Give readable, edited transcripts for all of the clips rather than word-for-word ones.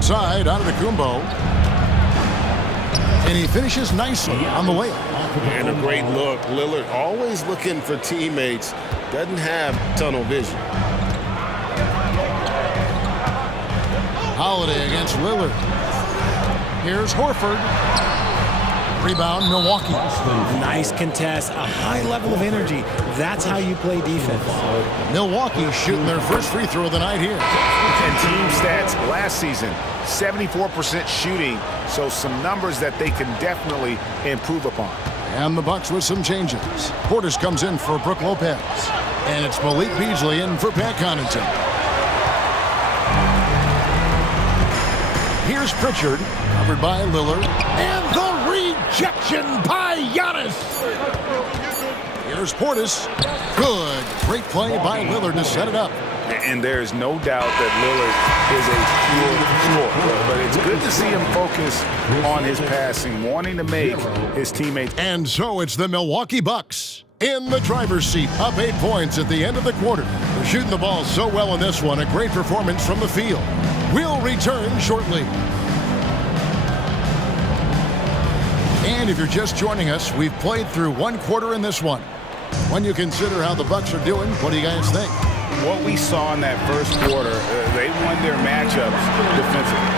outside, Antetokounmpo. And he finishes nicely on the layup. And a great look. Lillard always looking for teammates. Doesn't have tunnel vision. Holiday against Lillard. Here's Horford. Rebound, Milwaukee. Nice contest, a high level of energy. That's how you play defense. Milwaukee shooting their first free throw of the night here. And team stats last season, 74% shooting, so some numbers that they can definitely improve upon. And the Bucks with some changes. Portis comes in for Brook Lopez. And it's Malik Beasley in for Pat Connaughton. Here's Pritchard, covered by Lillard. And the rejection by Giannis. Here's Portis. Good. Great play by Lillard to set it up. And there's no doubt that Lillard is a pure scorer. But it's good to see him focus on his passing, wanting to make his teammates. And so it's the Milwaukee Bucks in the driver's seat, up 8 points at the end of the quarter. They're shooting the ball so well in this one. A great performance from the field. We'll return shortly. And if you're just joining us, we've played through one quarter in this one. When you consider how the Bucks are doing, what do you guys think? What we saw in that first quarter, they won their matchups defensively.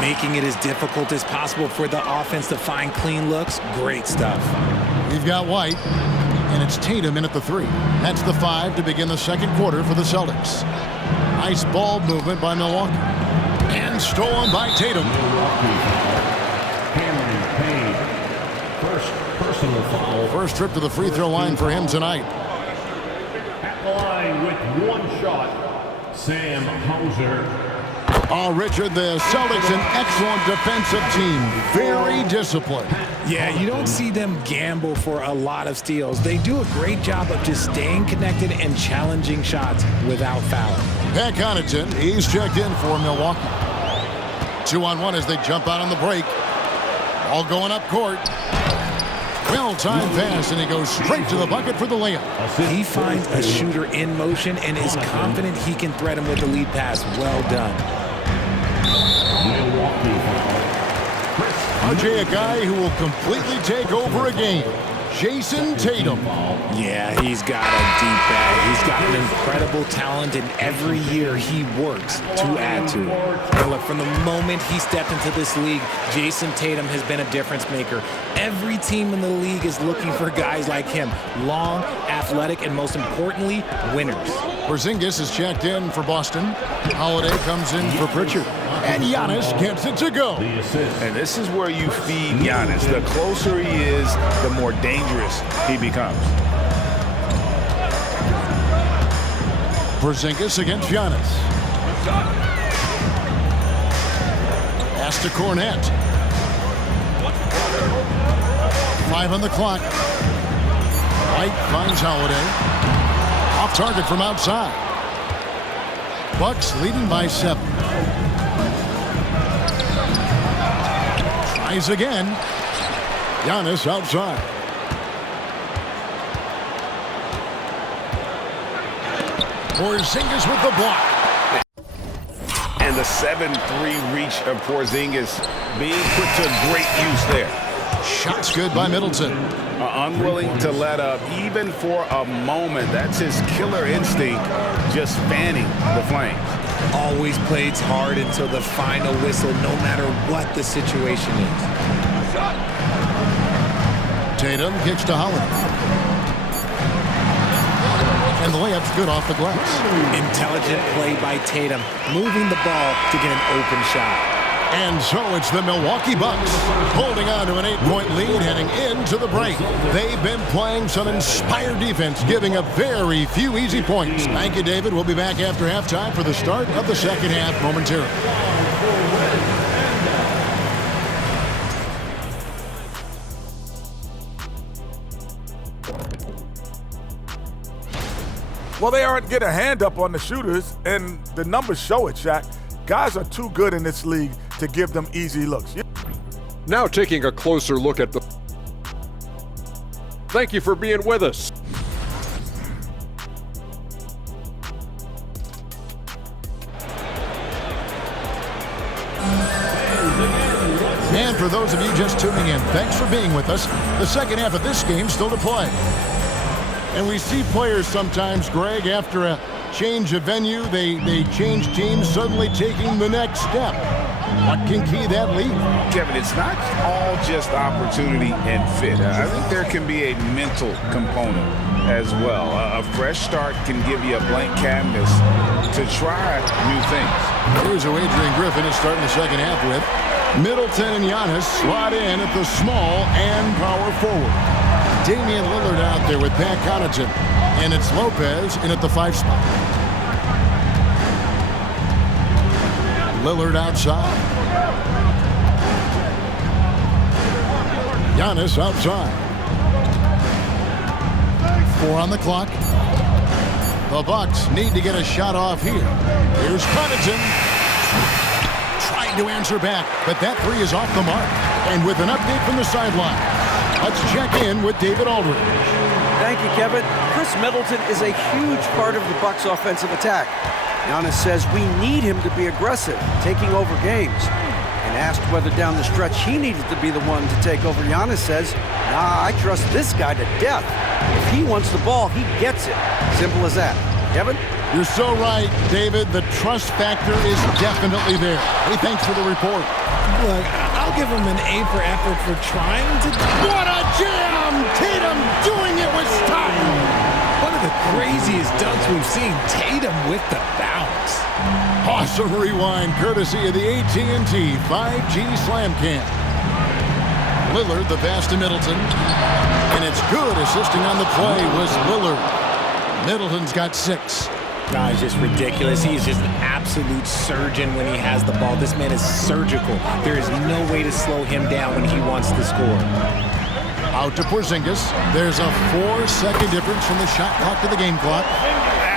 Making it as difficult as possible for the offense to find clean looks. Great stuff. We've got White, and it's Tatum in at the 3. That's the 5 to begin the second quarter for the Celtics. Nice ball movement by Milwaukee. And stolen by Tatum. Cameron Payne. First personal foul. First trip to the free throw line for him tonight. At the line with one shot, Sam Hauser. Oh, Richard, the Celtics, an excellent defensive team. Very disciplined. Yeah, you don't see them gamble for a lot of steals. They do a great job of just staying connected and challenging shots without fouling. Pat Connaughton, he's checked in for Milwaukee. 2-on-1 as they jump out on the break. All going up court. Well-timed pass, and he goes straight to the bucket for the layup. He finds a shooter in motion and is confident he can thread him with the lead pass. Well done. RJ, a guy who will completely take over a game. Jason Tatum. Yeah, he's got a deep bag. He's got an incredible talent, and every year he works to add to it. And look, from the moment he stepped into this league, Jason Tatum has been a difference maker. Every team in the league is looking for guys like him. Long, athletic, and most importantly, winners. Porzingis is checked in for Boston. Holiday comes in for Pritchard. And Giannis gets it to go. The assist. And this is where you feed Giannis. The closer he is, the more dangerous he becomes. Porzingis against Giannis. Pass to Cornette. 5 on the clock. White finds Holiday. Off target from outside. Bucks leading by 7. Tries again. Giannis outside. Porzingis with the block. And the 7-3 reach of Porzingis being put to great use there. Shots good by Middleton. Unwilling to let up even for a moment. That's his killer instinct, just fanning the flames. Always plays hard until the final whistle, no matter what the situation is. Tatum kicks to Holiday. And the layup's good off the glass. Intelligent play by Tatum, moving the ball to get an open shot. And so it's the Milwaukee Bucks holding on to an 8-point lead heading into the break. They've been playing some inspired defense, giving up very few easy points. Thank you, David. We'll be back after halftime for the start of the second half momentarily. Well, they aren't getting a hand up on the shooters, and the numbers show it, Shaq. Guys are too good in this league to give them easy looks. Now taking a closer look at the... Thank you for being with us. And for those of you just tuning in, thanks for being with us. The second half of this game still to play. And we see players sometimes, Greg, after a change of venue, they change teams, suddenly taking the next step. What can key that lead? Kevin, it's not all just opportunity and fit. I think there can be a mental component as well. A fresh start can give you a blank canvas to try new things. Here's who Adrian Griffin is starting the second half with. Middleton and Giannis slot in at the small and power forward. Damian Lillard out there with Pat Connaughton. And it's Lopez in at the 5 spot. Lillard outside. Giannis outside. 4 on the clock. The Bucks need to get a shot off here. Here's Connaughton. Trying to answer back, but that 3 is off the mark. And with an update from the sideline, let's check in with David Aldridge. Thank you, Kevin. Chris Middleton is a huge part of the Bucks' offensive attack. Giannis says we need him to be aggressive, taking over games. And asked whether down the stretch he needed to be the one to take over, Giannis says, nah, I trust this guy to death. If he wants the ball, he gets it. Simple as that. Kevin? You're so right, David. The trust factor is definitely there. Hey, thanks for the report. Look, I'll give him an A for effort for trying to... What a jam! Tatum doing it with style! One of the craziest dunks we've seen. Tatum with the bounce. Awesome rewind, courtesy of the AT&T 5G Slam Cam. Lillard, the pass to Middleton. And it's good. Assisting on the play was Lillard. Middleton's got 6. Guys, just ridiculous. He is just an absolute surgeon when he has the ball. This man is surgical. There is no way to slow him down when he wants to score. Out to Porzingis. There's a 4-second difference from the shot clock to the game clock.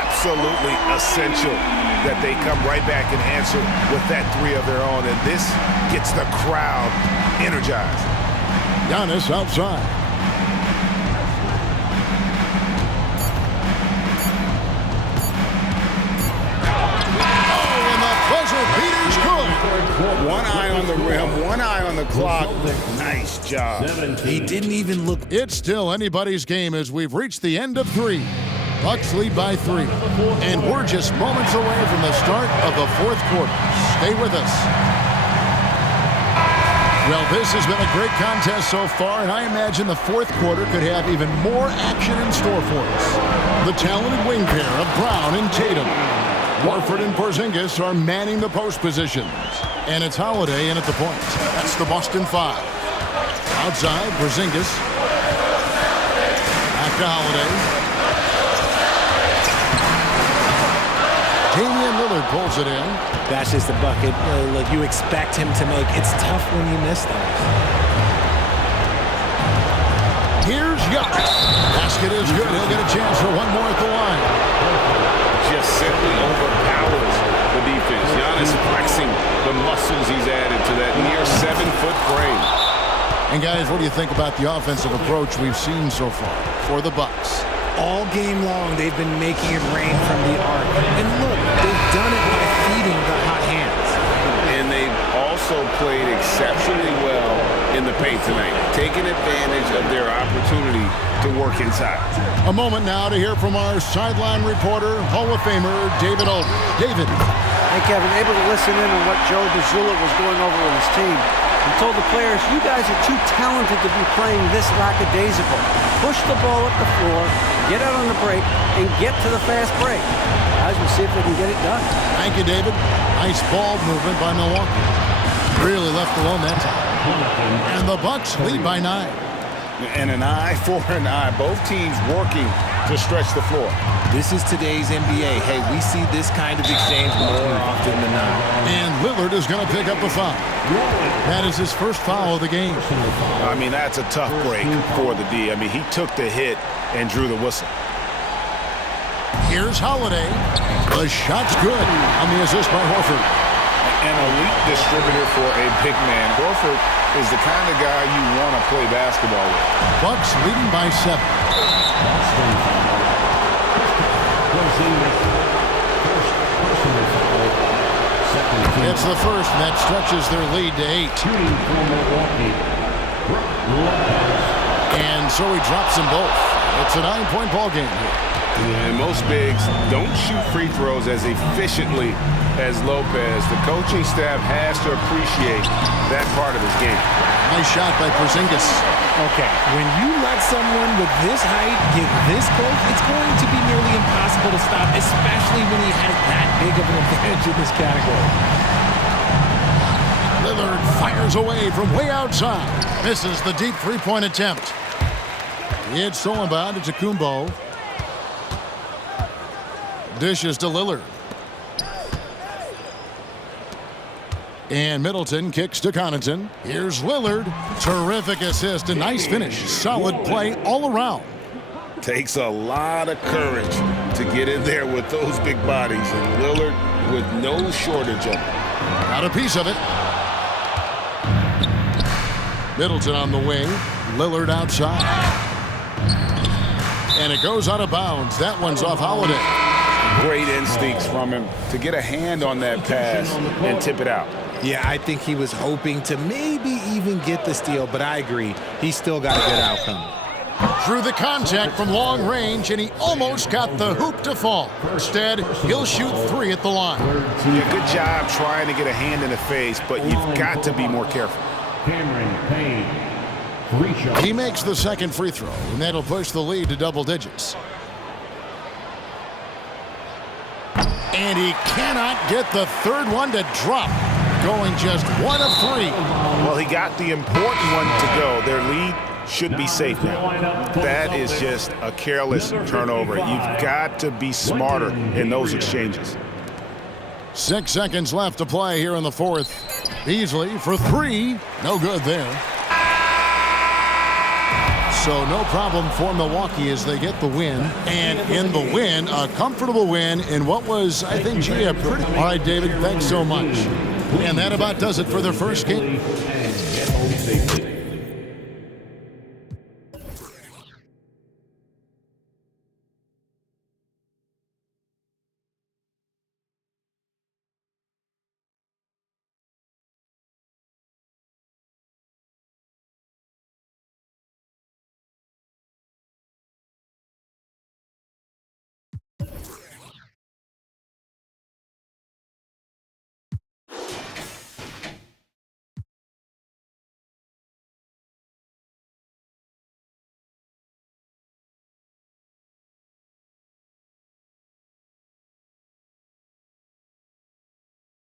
Absolutely essential that they come right back and answer with that 3 of their own. And this gets the crowd energized. Giannis outside. One eye on the rim, one eye on the clock. Nice job. He didn't even look. It's still anybody's game as we've reached the end of 3. Bucks lead by 3. And we're just moments away from the start of the 4th quarter. Stay with us. Well, this has been a great contest so far, and I imagine the fourth quarter could have even more action in store for us. The talented wing pair of Brown and Tatum. Horford and Porzingis are manning the post positions. And it's Holiday in at the point. That's the Boston Five. Outside, Porzingis. Back to Holiday. Damian Lillard pulls it in. That's just the bucket look you expect him to make. It's tough when you miss those. Here's Giannis. Basket is good. He'll get a chance for one more at the line. Just simply overpowers the defense. Giannis flexing the muscles he's added to that near 7-foot frame. And guys, what do you think about the offensive approach we've seen so far for the Bucks? All game long, they've been making it rain from the arc. And look, they've done it by feeding the hot hands. And they've also played exceptionally well in the paint tonight, taking advantage of their opportunity to work inside. A moment now to hear from our sideline reporter, Hall of Famer David Aldridge. David. Hey, Kevin, able to listen in on what Joe Mazzulla was going over with his team. He told the players, you guys are too talented to be playing this lackadaisical. Push the ball up the floor, get out on the break, and get to the fast break. Guys, we'll see if they can get it done. Thank you, David. Nice ball movement by Milwaukee. Really left alone that time. And the Bucks lead by 9. And an eye for an eye. Both teams working to stretch the floor. This is today's NBA. Hey, we see this kind of exchange more often than not. And Lillard is going to pick up a foul. That is his first foul of the game. I mean, that's a tough break for the D. I mean, he took the hit and drew the whistle. Here's Holiday. The shot's good on the assist by Horford. An elite distributor for a big man. Horford is the kind of guy you want to play basketball with. Bucks leading by 7. It's the first, and that stretches their lead to 8. And so he drops them both. It's a 9-point ball game here. And most bigs don't shoot free throws as efficiently as Lopez. The coaching staff has to appreciate that part of his game. Nice shot by Porzingis. Okay, when you let someone with this height get this close, it's going to be nearly impossible to stop, especially when he has that big of an advantage in this category. Lillard fires away from way outside. Misses the deep three-point attempt. It's stolen by Antetokounmpo. Dishes to Lillard. And Middleton kicks to Connaughton. Here's Lillard. Terrific assist. A nice finish. Solid play all around. Takes a lot of courage to get in there with those big bodies. And Lillard with no shortage of it. Got a piece of it. Middleton on the wing. Lillard outside. And it goes out of bounds. That one's off Holiday. Great instincts from him to get a hand on that pass and tip it out. Yeah, I think he was hoping to maybe even get the steal, but I agree. He's still got a good outcome. Through the contact from long range, and he almost got the hoop to fall. Instead, he'll shoot 3 at the line. Yeah, good job trying to get a hand in the face, but you've got to be more careful. Cameron Payne. He makes the second free throw, and that'll push the lead to double digits. And he cannot get the third one to drop. Going just 1 of 3. Well, he got the important one to go. Their lead should be safe now. That is just a careless turnover. You've got to be smarter in those exchanges. 6 seconds left to play here in the fourth. Beasley for 3. No good there. So no problem for Milwaukee as they get the win. And in the win, a comfortable win in what was, I think, gee, a pretty... All right, David, thanks so much. And that about does it for their first game.